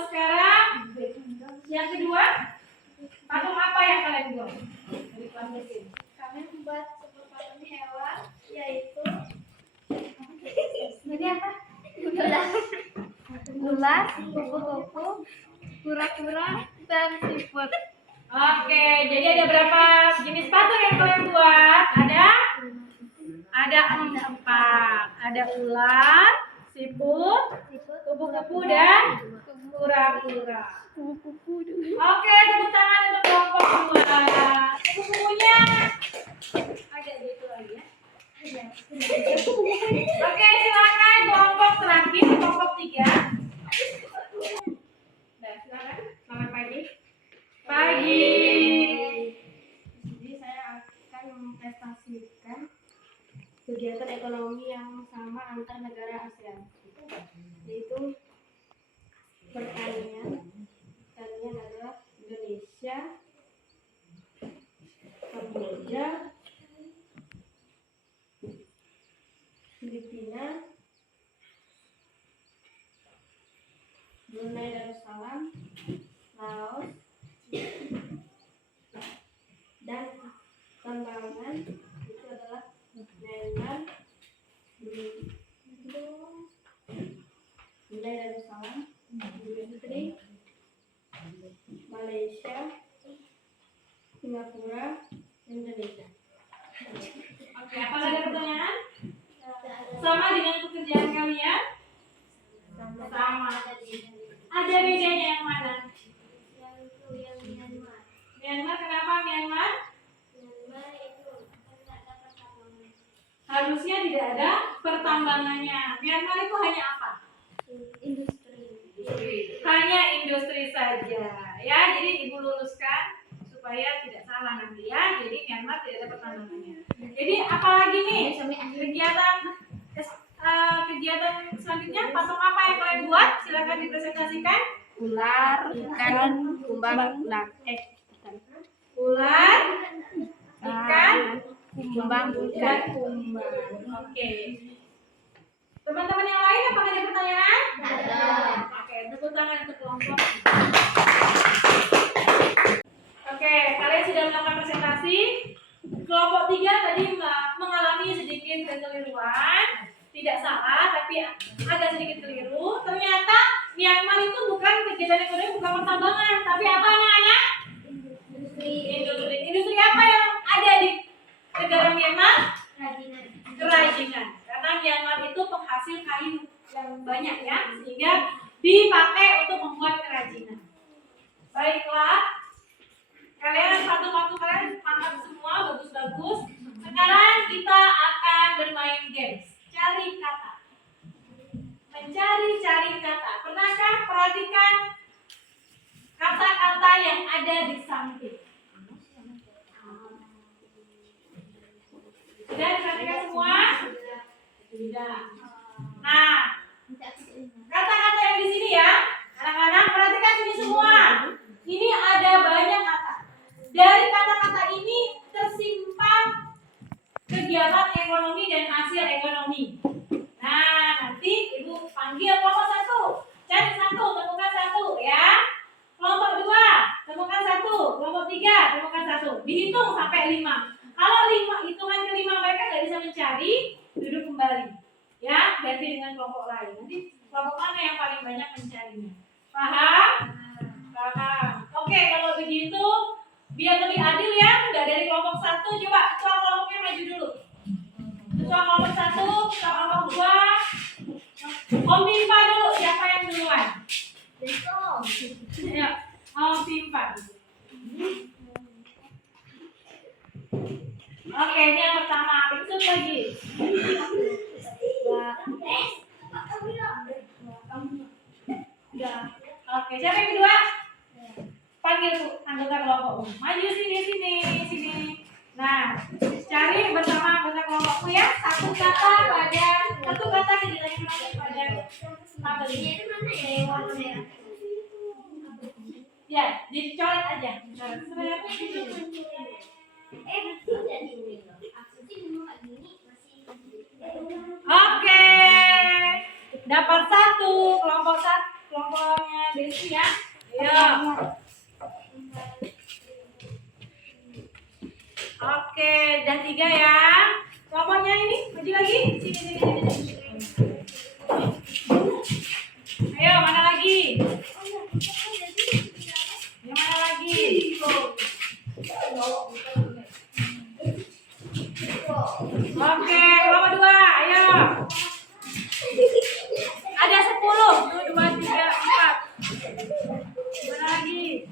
Sekarang yang kedua, patung apa yang kalian buat? Dari kelas ini. Kami membuat sebuah patung hewan, yaitu ini apa? Ular, kupu-kupu, kura-kura, dan siput. Oke, jadi ada berapa jenis patung yang kalian buat? Ada 4. Ada ular, siput, kupu-kupu dan kura-kura. Oke, tepuk tangan untuk kelompok 2. Kupu-kupunya agak gitu lagi ya. Oke, silakan kelompok terakhir, kelompok 3. Nah, silakan. Selamat pagi. Pagi. Jadi saya akan mempresentasikan kegiatan ekonomi yang sama antar negara ASEAN, yaitu pertanian. Pertanian adalah Indonesia, Kamboja, Filipina, Brunei Darussalam, Laos, dan tambangan itu adalah Myanmar, Brunei Darussalam, Industri, Malaysia, Singapura, Indonesia. Oke, apakah ada pertanyaan? Sama dengan pekerjaan kalian? Sama. Ada bedanya yang mana? Yang Myanmar. Myanmar, kenapa Myanmar? Myanmar itu tidak ada pertambangan. Harusnya tidak ada pertambangannya. Myanmar itu hanya apa? Industri. Hanya industri saja. Ya, jadi ibu luruskan supaya tidak salah nanti ya. Jadi Myanmar tidak ada pertambangannya. Jadi apalagi nih kegiatan selanjutnya, patung apa yang kalian buat? Silakan dipresentasikan. Ular, ikan, kumbang, ikan. Ular, ikan, Kumbang, dan kumbang. Oke. Teman-teman yang lain apakah ada pertanyaan? Ada. Oke, tepuk tangan untuk kelompok. Oke, kalian sudah melakukan presentasi. Kelompok 3 tadi mengalami sedikit kekeliruan. Tidak salah, tapi agak sedikit keliru. Ternyata Myanmar itu bukan kegiatan ekonomi, bukan pertambangan, tapi apa anak-anak? Industri. Industri apa yang ada di negara Myanmar? Kerajinan. Karena Myanmar itu penghasil kayu yang banyak ya, sehingga dipakai untuk membuat kerajinan. Baiklah, kalian satu-satu kalian mantap semua, bagus-bagus. Sekarang kita akan bermain games. Cari kata. Mencari-cari kata. Pernahkah perhatikan kata-kata yang ada di samping? Sudah diperhatikan semua? Sudah. Nah, kata-kata yang di sini ya, anak-anak perhatikan sini semua. Ini ada banyak kata. Dari kata-kata ini tersimpan kegiatan ekonomi dan hasil ekonomi. Nah, nanti ibu panggil kelompok 1, cari 1, temukan 1 ya. Kelompok 2, temukan 1. Kelompok 3, temukan 1. Dihitung sampai 5. Kalau 5 hitungan ke-5 mereka nggak bisa mencari, duduk kembali. Ya, ganti dengan kelompok lain. Nanti kelompok mana yang paling banyak mencarinya? Paham? Paham. Oke, kalau begitu biar lebih adil ya, nggak dari kelompok 1, coba ketua kelompoknya maju dulu. Ketua kelompok 1, ketua kelompok 2. Om Pimpa dulu, siapa yang duluan? Ya, Om Pimpa. Oke, ini yang pertama. Ikut lagi. Oke, siapa yang kedua? Panggil anggota kelompokmu. Maju sini. Nah, cari bersama anggota kelompokku ya. Satu kata kegiatan ekonomi pada tabel ini. Ya, dicoret aja. Oke, dapat 1 kelompoknya Desi ya. Ayo. Oke, dan 3 ya. Kelompoknya ini maju lagi. Sini. Ayo, mana lagi? Yang mana lagi? Oke, kelompok 2, ayo. Ada 10. 1, 2, 3, 4. Mana lagi?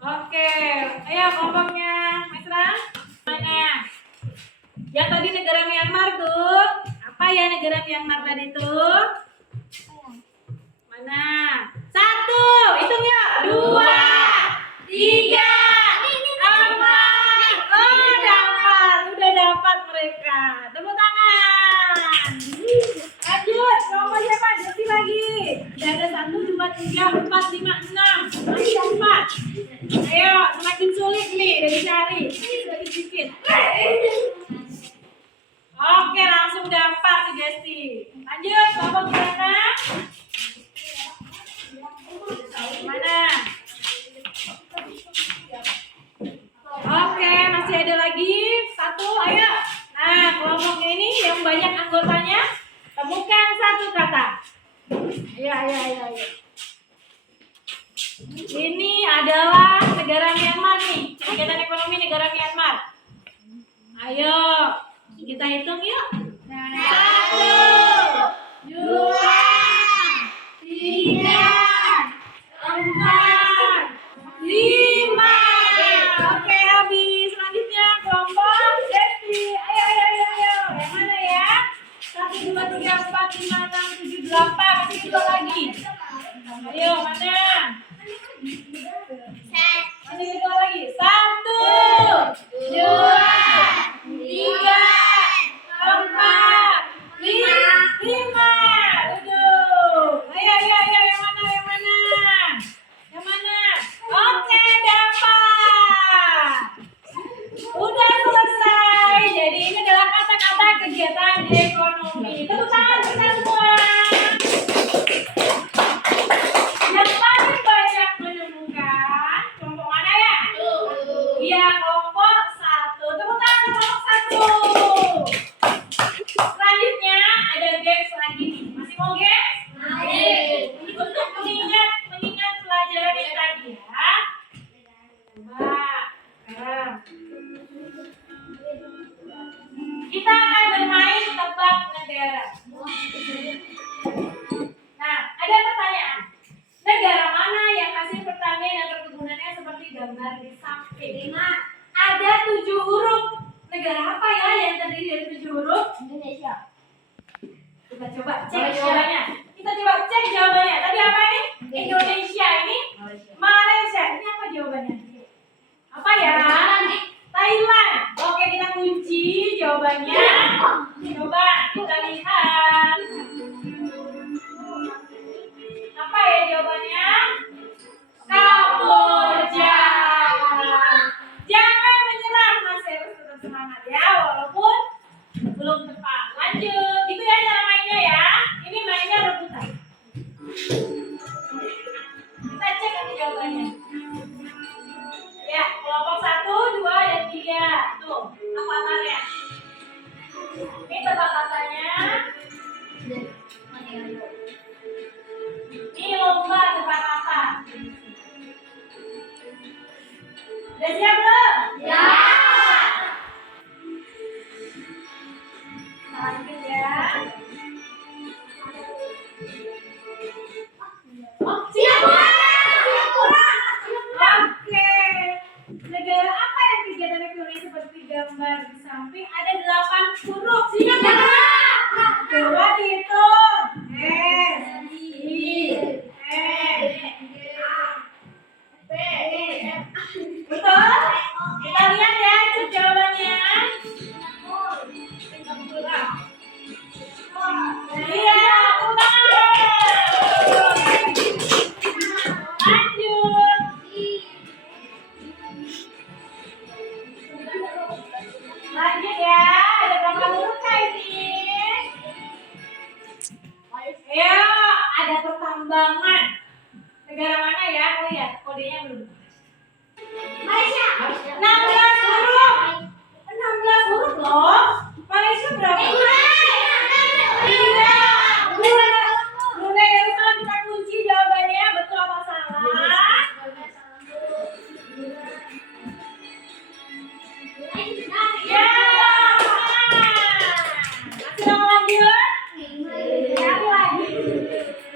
Oke, ayo kelompoknya Mesra. Mana? Yang tadi negara Myanmar tuh. Apa ya negara Myanmar tadi tuh? Mana? 1, hitung ya. 2, 3, 4. Oh, dapat. Udah dapat mereka. Tepuk tangan. Lanjut, kelompok siapa? Desi lagi. Udah ada 1, 2, 3, 4, 5, 6. Masih 4. Ayo, semakin sulit nih dari cari. Sedikit. Oke, langsung dapat si Desi. Lanjut, kelompok mana? Mana? Oke, masih ada lagi 1, ayo. Nah, kelompoknya ini yang banyak anggotanya, temukan 1 kata. Ayo. Ini adalah negara Myanmar nih, kegiatan ekonomi negara Myanmar. Ayo, kita hitung yuk. 1, 2, 3, 4, 5. Oke, habis. Selanjutnya kelompok Desi. Ayo. Yang mana ya? 1, 2, 3, 4, 5, 6, 7, 8. Masih 2 lagi. Ayo, mana? Masih 2 lagi. 1, 2, 3, 4, 5. Duduk. Ayo. Yang mana? Oke, dapat. Udah selesai. Jadi ini adalah kata-kata kegiatan ekonomi. Tepuk ada games lagi nih. Masih mau games? Untuk mengingat pelajaran yang tadi ya. Coba sekarang kita akan bermain tebak negara. Nah, ada pertanyaan. Negara mana yang hasil pertanian dan perkebunannya seperti gambar di samping? Ada 7 huruf. Negara apa ya yang terdiri dari 7 huruf? Indonesia. Kita coba cek jawabannya. Tadi apa nih? Indonesia ini? Malaysia. Ini apa jawabannya? Apa ya? Thailand. Oke, kita kunci jawabannya. Coba kita lihat. Apa ya jawabannya? Kamboja. Jangan menyerah, Mas Heru, tetap semangat ya, walaupun belum tepat. Lanjut, itu ya cara mainnya ya. Ini mainnya rebutan. Kita cek nanti jawabannya. Ya, kelompok 1, 2, dan 3. Tuh, avatarnya. Ini tebak katanya. Ini lomba tebak kata. Udah siap belum? Ya. Lanjut ya. Oh, siap. Oke. Negara apa yang kegiatan ekonomi seperti gambar di samping ada 8 huruf? Coba dihitung. Betul? Kita lihat ya cek jawabannya. Iya, tepuk tangan. Lanjut. Lanjut ya, ada berapa huruf kah ini? Ya, ada pertambangan. Negara mana ya? Oh ya, kodenya belum. Malaysia. 16 huruf. 16 huruf loh. Malaysia berapa? Iya. Brunei Darussalam kita kunci jawabannya betul apa salah? Ya. Masih mau lanjut? Sekali lagi.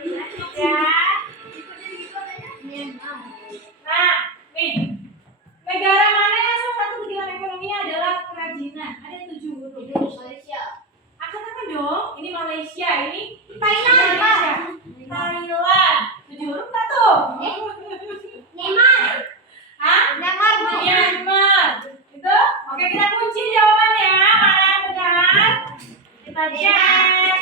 Lanjut ya. Nah, nih. Negara mana yang salah satu kegiatan ekonominya adalah kerajinan? Ada 7 huruf. Angkat dong. Ini Malaysia, ini Thailand. Thailand. 7 huruf nggak tuh? Hah? Myanmar. Itu? Oke, kita kunci jawabannya. Mana benar? Kita cek.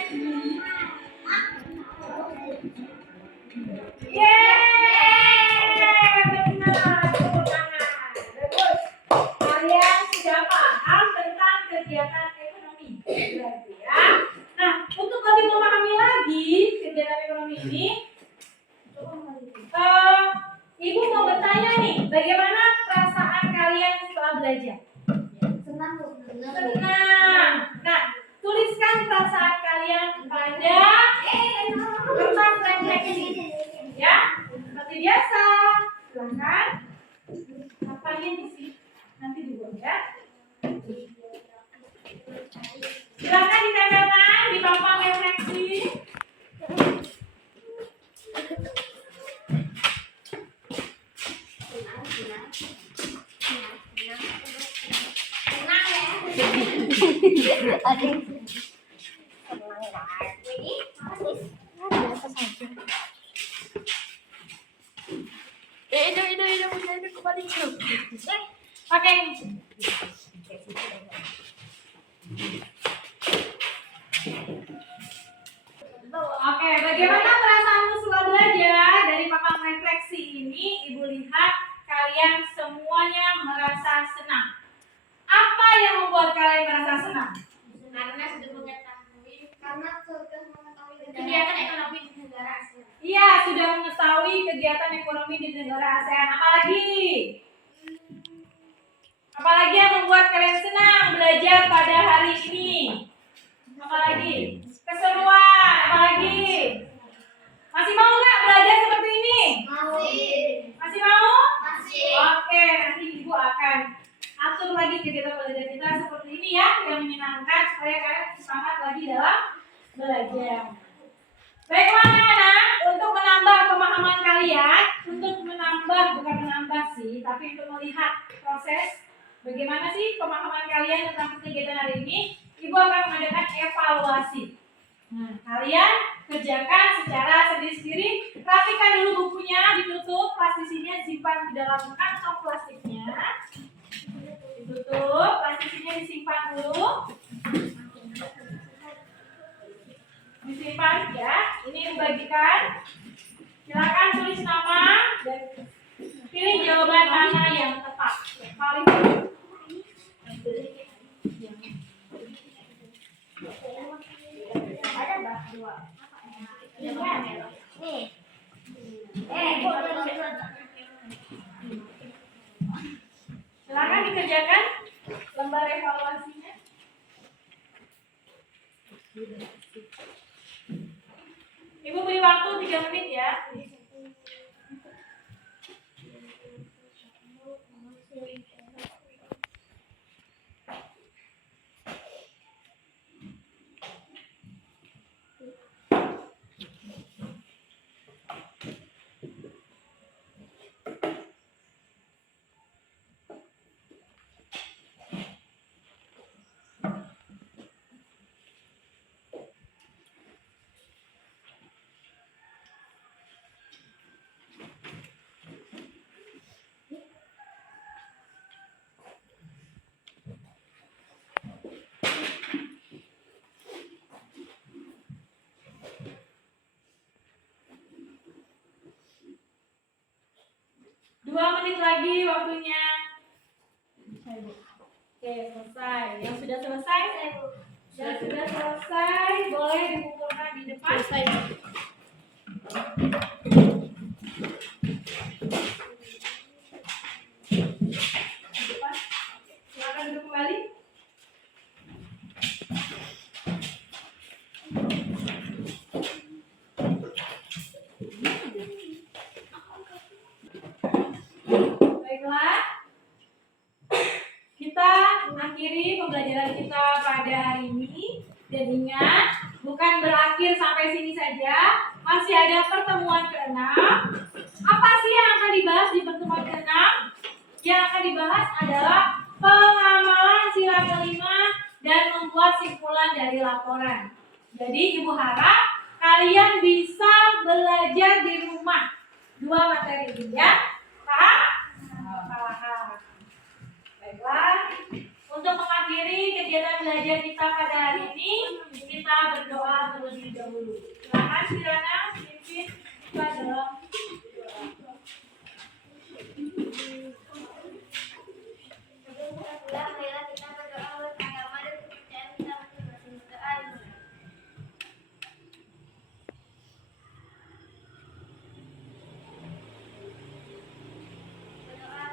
Yeay, benar. Tepuk tangan. Bagus. Kalian sudah paham tentang kegiatan ekonomi. Berarti ya. Nah, untuk lebih memahami lagi kegiatan ekonomi ini, Ibu mau bertanya nih, bagaimana perasaan kalian setelah belajar? Senang. Nah, tuliskan perasaan kalian pada kertas refleksi. Ya, seperti biasa. Silakan. Apanya di sini? Nanti dulu ya. Silakan ditempelkan di papan refleksi. Pakai. Oke, bagaimana perasaanmu setelah belajar? Dari papan refleksi ini, Ibu lihat kalian semuanya merasa senang. Apa yang membuat kalian merasa senang? Karena sudah mengetahui Kegiatan ekonomi di negara ASEAN. Iya, sudah mengetahui kegiatan ekonomi di negara ASEAN. Apalagi yang membuat kalian senang belajar pada hari ini? Apalagi? Kesenangan belajar. Baiklah anak-anak, untuk menambah pemahaman kalian, untuk menambah, bukan menambah sih, tapi untuk melihat proses bagaimana sih pemahaman kalian tentang kegiatan hari ini, Ibu akan mengadakan evaluasi. Nah, kalian kerjakan secara sendiri-sendiri, rapikan dulu bukunya, ditutup, plastisinya simpan di dalam kantong plastiknya. Ditutup, plastisinya disimpan dulu. Disimpan ya, ini dibagikan. Silakan tulis nama dan pilih jawaban mana yang tepat. Paling ada mbak dua. Nih. Silakan dikerjakan lembar evaluasinya. Ibu beri waktu 3 menit ya. Dua menit lagi waktunya. Oke, selesai. Yang sudah selesai, yang sudah selesai boleh dikumpulkan di depan. Di depan. Silakan duduk kembali. Baiklah, kita akhiri pembelajaran kita pada hari ini. Dan ingat, bukan berakhir sampai sini saja, masih ada pertemuan ke-6. Apa sih yang akan dibahas di pertemuan ke-6? Yang akan dibahas adalah pengamalan sila kelima dan membuat simpulan dari laporan. Jadi Ibu harap kalian bisa belajar di rumah 2 materi ini ya. Paham? Paham. Baiklah, untuk mengakhiri kegiatan belajar kita pada hari ini, kita berdoa terlebih dahulu. Silakan Sirana pimpin kita dalam doa. Sebelum marilah kita berdoa buat agama dan kepercayaan kita masing-masing. Berdoa.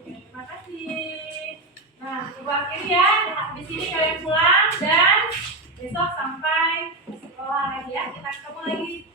Terima kasih. Nah, Ibu akhiri ya. Di sini kalian pulang dan besok sampai sekolah lagi ya. Kita ketemu lagi